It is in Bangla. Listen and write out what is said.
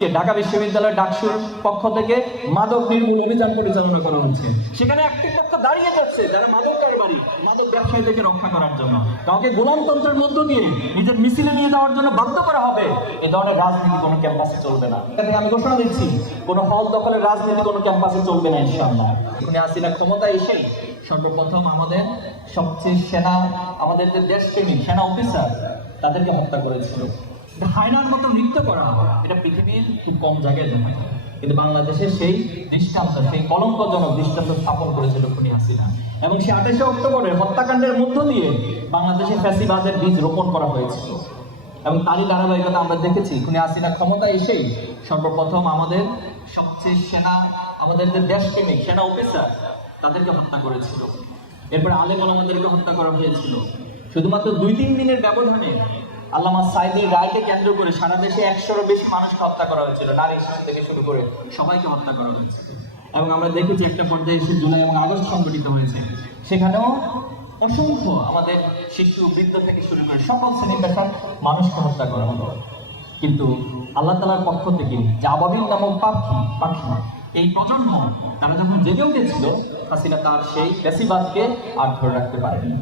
ঢাকা বিশ্ববিদ্যালয়ের ডাকসুর পক্ষ থেকে মাদক নির্মূল অভিযান পরিচালনা করা হচ্ছে। সেখানে একটি পক্ষ দাঁড়িয়ে যাচ্ছে যারা মাদক কারবারি, মাদক ব্যবসায়ীদেরকে রক্ষা করার জন্য। কাউকে গোলামতন্ত্রের মধ্য দিয়ে নিজের মিছিলে নিয়ে যাওয়ার জন্য বাধ্য করা হবে, এ ধরনের রাজনীতি কোনো ক্যাম্পাসে চলবে না। এটা থেকে আমি ঘোষণা দিচ্ছি, কোনো হল দখলের রাজনীতি কোনো ক্যাম্পাসে চলবে না ইনশাআল্লাহ। এখানে হাসিনা ক্ষমতায় এসেই সর্বপ্রথম আমাদের সবচেয়ে আমাদের যে দেশপ্রেমিক সেনা অফিসার তাদেরকে হত্যা করেছিল। হায়নার মতো নৃত্য করা এটা পৃথিবীর খুব কম জায়গায় দেখা যায়, কিন্তু বাংলাদেশের সেই দৃষ্টান্ত, সেই কলঙ্কজনক দৃষ্টান্ত স্থাপন করেছিল খুনি হাসিনা। এবং সেই 28শে অক্টোবরের হত্যাকাণ্ডের মধ্য দিয়ে বাংলাদেশে ফ্যাসিবাদের বীজ রোপণ করা হয়েছিল। এবং তারই ধারাবাহিকতা আমরা দেখেছি, খুনি হাসিনা ক্ষমতা এসেই সর্বপ্রথম আমাদের সবচেয়ে আমাদের যে দেশপ্রেমিক সেনা অফিসার তাদেরকে হত্যা করেছিল। এরপরে আলেম ওলামাদেরকে হত্যা করা হয়েছিল। শুধুমাত্র 2-3 দিনের ব্যবধানে আল্লামা সাঈদীর রায়কে কেন্দ্র করে সারা দেশে 100-এরও বেশি মানুষকে হত্যা করা হয়েছিল। নারী শিশু থেকে শুরু করে সবাইকে হত্যা করা হয়েছে। এবং আমরা দেখেছি একটা পর্যায়ে এসে জুলাই এবং আগস্ট সংগঠিত হয়েছে, সেখানেও অসংখ্য আমাদের শিশু, বৃদ্ধ থেকে শুরু করে সকল শ্রেণীর পেশার মানুষকে হত্যা করা হলো। কিন্তু আল্লাহ তাআলার পক্ষ থেকে যে আবাবিল নামক পাখি এই প্রজন্ম তারা যখন জেগেও গেছিল, হাসিনা তার সেই ফ্যাসিবাদকে আর ধরে রাখতে পারেনি।